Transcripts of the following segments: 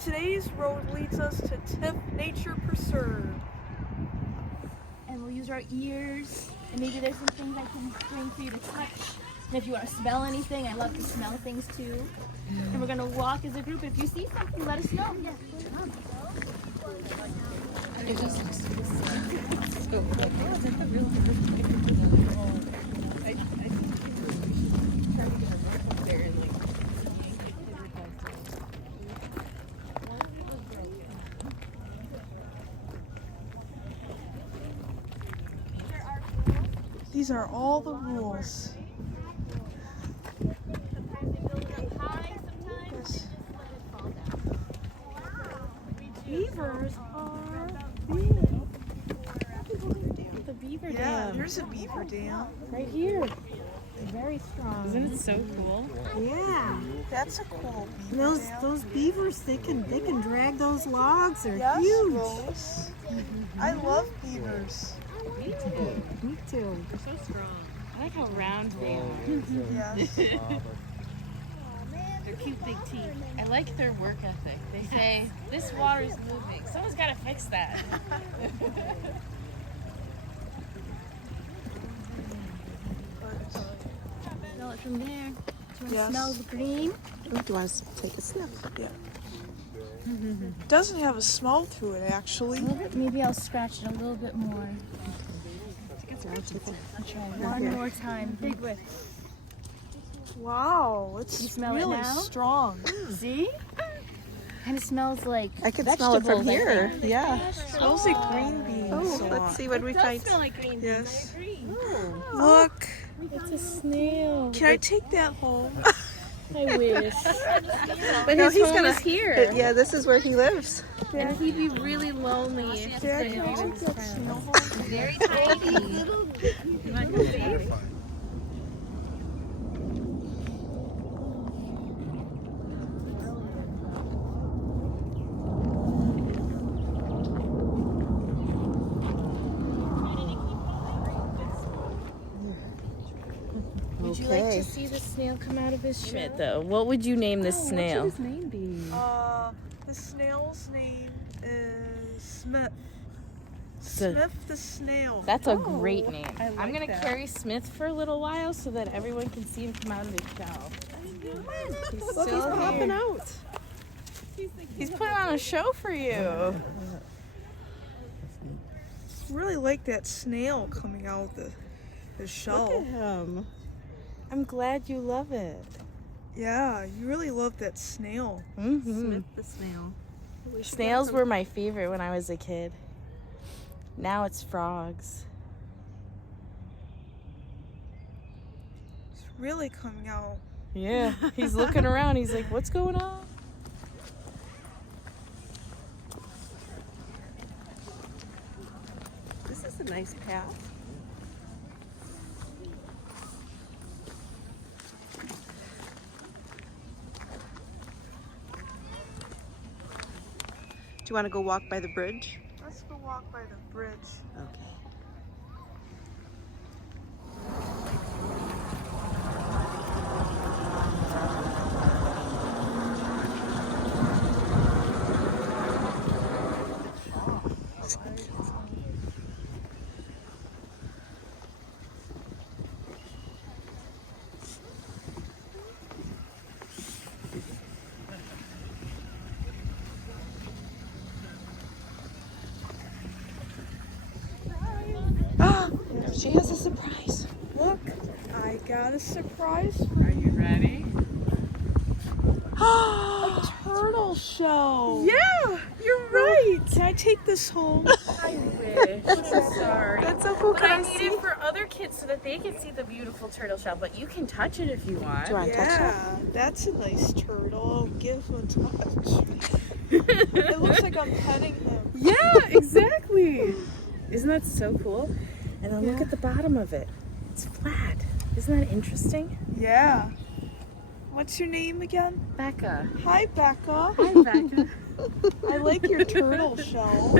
Today's road leads us to Tifft Nature Preserve. And we'll use our ears, and maybe there's some things I can bring for you to touch. And if you want to smell anything, I love to smell things too. And we're gonna walk as a group. If you see something, let us know. Yeah. It just looks so cool. These are all the rules. Beavers are big. The beaver Yeah, dam. there's a beaver dam. Right here. They're very strong. Isn't it so cool? Yeah. That's a cool beaver dam. Those beavers, they can drag those logs. They're Yes, huge. Rose. I love beavers. Me too. Me too. They're so strong. I like how round they are. Yes. They're cute big teeth. I like their work ethic. They say, this water's moving. Someone's got to fix that. Smell it from there. Do you want to Yes. smell the green? Do you want to take a sniff? Yeah. Doesn't have a smell to it, actually. A little bit. Maybe I'll scratch it a little bit more. I'll try one more time. Big whiff. Wow, it's You smell it really now? strong. See? Kind of smells like I can smell it from vegetables, I here. think. Yeah. Smells like green beans. Oh, let's see what we find. like green Yes. Oh, Look, it's a snail. can I take that home? I wish. But No, his he's home gonna- is here. Yeah, this is where he lives. And he'd be really lonely if Dad, he's can I going take to that snail home? very tiny. You want to see? Would you like to see the snail come out of his shell? Though, what would you name this snail? What should his name be? The snail's name is Smith. So- Smith the Snail. That's a great name. I like I'm gonna that. carry Smith for a little while so that everyone can see him come out of his shell. He's Look, he's still popping here. out. He's putting on a show for you. Really like that snail coming out of the Look shell. at him. I'm glad you love it. Yeah, you really love that snail. Mm-hmm. the snail. Snails were my favorite when I was a kid. Now it's frogs. It's really coming out. Yeah, he's looking around. He's like, what's going on? This is a nice path. Do you want to go walk by the bridge? Let's go walk by the bridge. Okay. She has a surprise. Look, I got a surprise for Are you ready? a turtle shell. Yeah, you're right. Can I take this home? I wish. I'm sorry. That's so cool. But I need it for other kids so that they can see the beautiful turtle shell. But you can touch it if you want. Do you want to touch it? Yeah, that's a nice turtle. Give him a touch. It looks like I'm petting him. Yeah, exactly. Isn't that so cool? And then look at the bottom of it. It's flat. Isn't that interesting? Yeah. What's your name again? Becca. Hi, Becca. Hi, Becca. I like your turtle shell.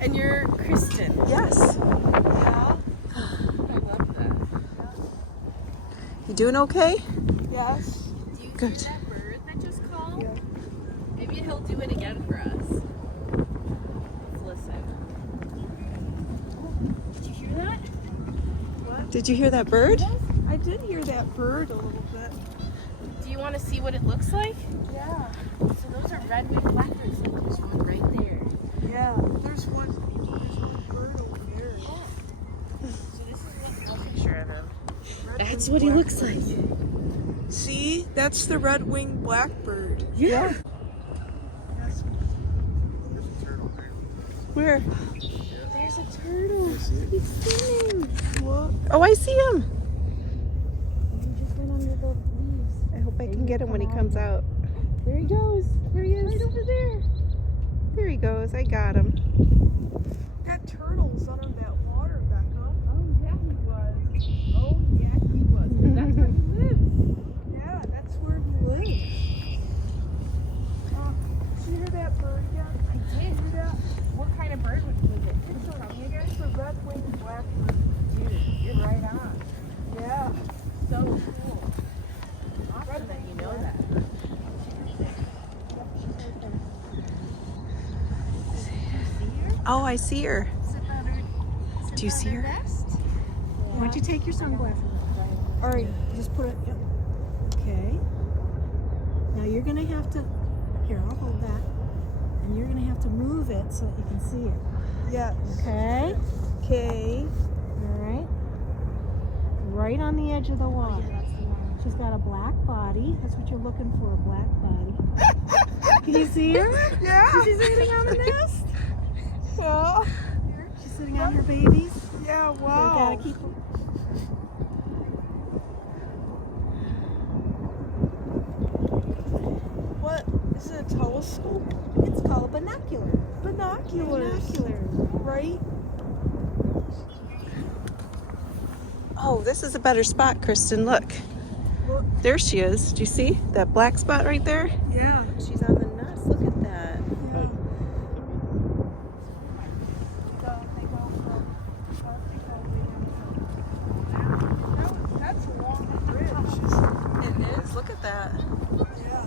And you're Kristen. Yes. Yeah. I love that. You doing okay? Yes. Do you Good. hear that bird that just called? Yeah. Maybe maybe he'll do it again for us. Let's listen. Did you hear that? Did you hear that bird? I did hear that bird a little bit. Do you want to see what it looks like? Yeah. So those are red-winged blackbirds. Look, there's one right there. Yeah. There's one bird over there. So this is what I'll picture of him. That's what he looks like. See? That's the red-winged blackbird. Yeah. Where? There's a turtle. He's swimming. What? Oh, I see him. He just went under the leaves. I hope I can get him when he comes out. There he goes. There he is. Right over there. There he goes. I got him. That turtle's under that water, Becca. Oh, yeah, he was. Oh, yeah, he was. That's where he lives. Yeah, that's where he lives. Did you hear that bird again? I did. Hear that? What kind of bird was it? Tell me again. It's a red-winged blackbird. Dude, you're right on. Yeah. So cool. Awesome that you know that. Oh, I see her. Do you see her? Why don't you take your sunglasses? All right, just put it. Yep. Okay. Now you're gonna have to. Here, I'll hold that. And you're gonna have to move it so that you can see it. Yes. Okay. Okay. All right. Right on the edge of the water. She's got a black body. That's what you're looking for, a black body. Can you see her? Yeah. She's sitting on the nest. Yeah. She's sitting on her babies. Yeah. So Wow. you gotta keep them. What is it? A telescope? It's called a binocular. Binoculars. Right. Oh, this is a better spot, Kristen. Look. Look. There she is. Do you see that black spot right there? Yeah. She's on the nest. Look at that. That's a long bridge. It is. Look at that. Yeah.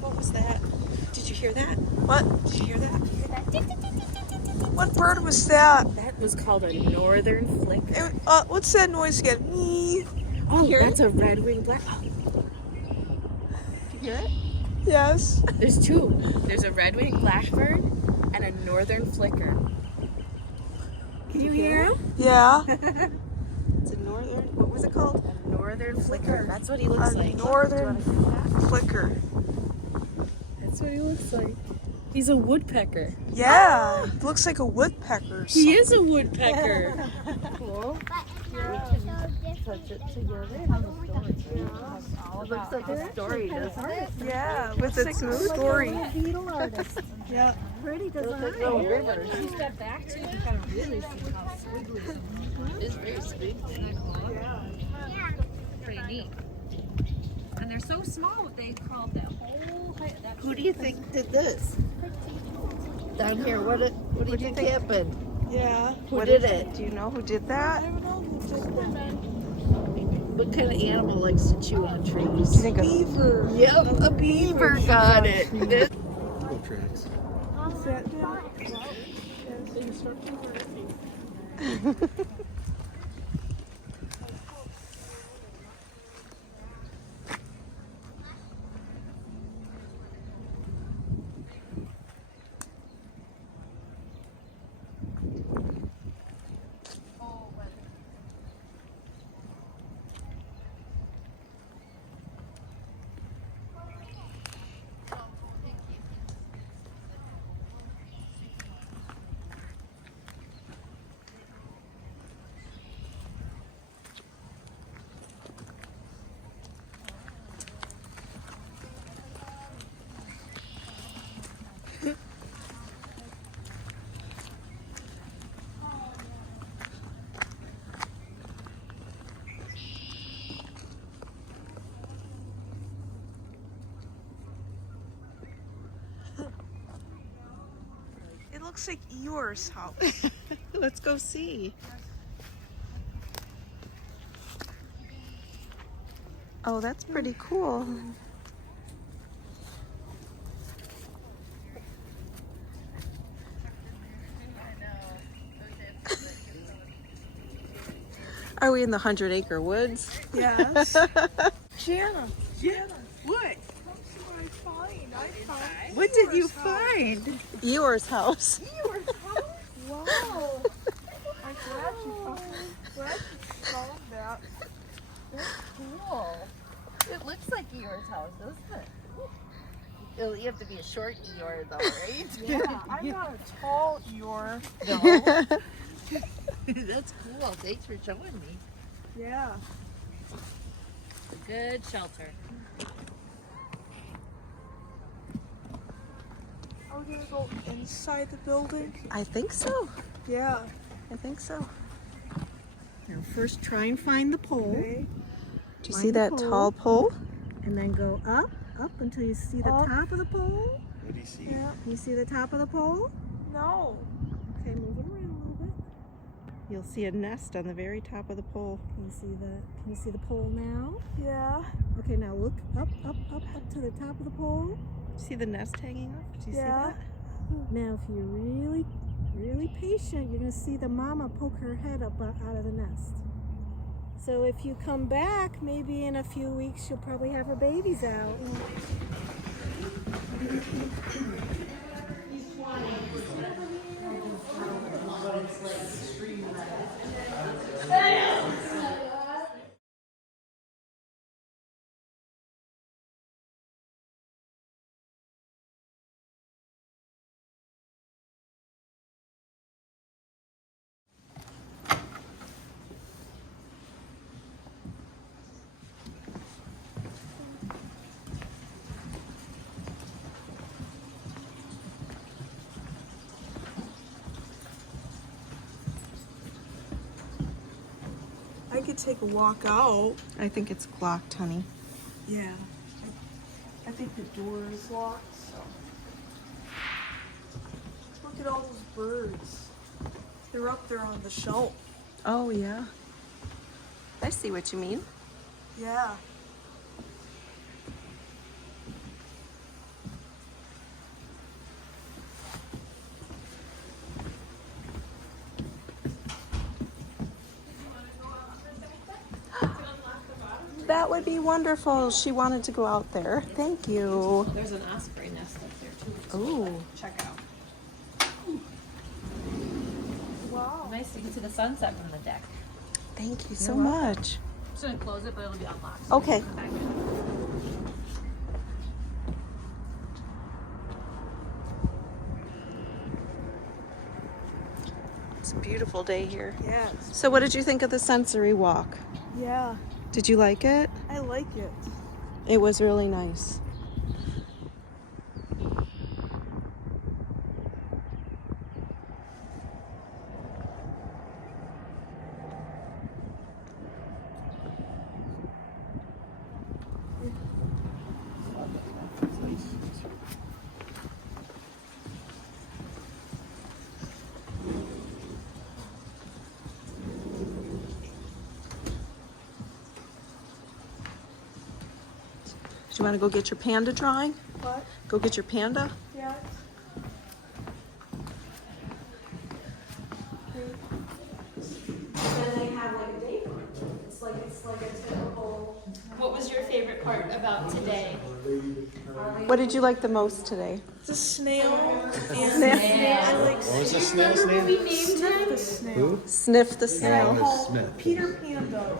What was that? Did you hear that? What? Did you hear that? What bird was that? That was called a northern flicker. What's that noise again? Me. Oh, hear that's a red-winged black. Did you hear it? Yes. There's two. There's a red-winged blackbird and a northern flicker. Can you hear him? Yeah. It's a northern. What was it called? A northern flicker. That's what he looks A like. northern flicker. That's what he looks like. He's a woodpecker. Yeah. Looks like a woodpecker. He is a woodpecker. Cool. Touch it Looks like a story, doesn't it? Yeah, with its story. Beetle artist. Yeah. Pretty design. River. If you step back to it, you can really see how squiggly it is. It's very squiggly. Isn't that cool? Yeah. Pretty neat. And they're so small, they called that whole height. Who do you think did this? Down here, what do you think happened? Yeah. Who did it? Do you know who did that? What kind of animal likes to chew on trees? A beaver. Yep, a beaver got it. Tracks. Is that It looks like Eeyore's house. Let's go see. Oh, that's pretty cool. Are we in the 100-acre woods? Yes. Jana, what? I found. What did you find? Eeyore's house. Wow. I'm glad you found that. That's cool. It looks like Eeyore's house, doesn't it? Oh, you have to be a short Eeyore though, right? Yeah, I'm not a tall Eeyore. No. That's cool. Thanks for showing me. Yeah. Good shelter. Are we gonna go inside the building? I think so. Yeah. I think so. Now first try and find the pole. Okay. Do you see that tall pole? And then go up until you see the top of the pole. What do you see? Yeah. You see the top of the pole? No. Okay, move it around a little bit. You'll see a nest on the very top of the pole. Can you see the pole now? Yeah. Okay, now look up to the top of the pole. See the nest hanging up? Do you see that? Now if you're really, really patient, you're gonna see the mama poke her head up out of the nest. So if you come back, maybe in a few weeks, she'll probably have her babies out. I could take a walk out. I think it's locked, honey. Yeah. I think the door is locked, so. Look at all those birds. They're up there on the shelf. Oh, yeah. I see what you mean. Yeah. That would be wonderful. She wanted to go out there. Thank you. There's an osprey nest up there too. Ooh. Check out. Wow. Nice to get to the sunset from the deck. Thank you so much. I'm just gonna close it, but it'll be unlocked. Okay. Come back. It's a beautiful day here. Yes. So what did you think of the sensory walk? Yeah. Did you like it? I like it. It was really nice. Do you want to go get your panda drawing? What? Go get your panda? Yeah. What was your favorite part about today? What did you like the most today? The snail. Snail. I like What was the snail's name? Smith the Snail. Who? Sniff the snail. Smith. Peter Panda.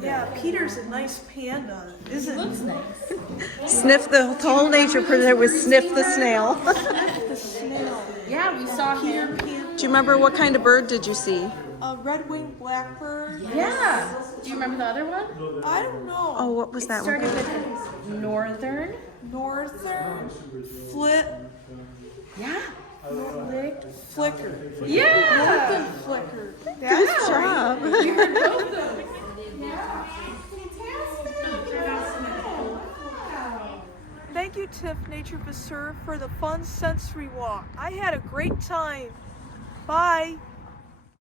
Yeah, Peter's a nice panda, isn't he? Nice. Sniff the whole nature preserve was Sniff the snail. The snail. Yeah, we saw him. Do you remember what kind of bird did you see? A red-winged blackbird. Yeah. Do you remember the other one? I don't know. Oh, what was that one? Started with northern. Northern. Flip. Yeah. Flicker. Yeah. Flicker. Good job. Thank you, Tifft Nature Preserve, for the fun sensory walk. I had a great time. Bye.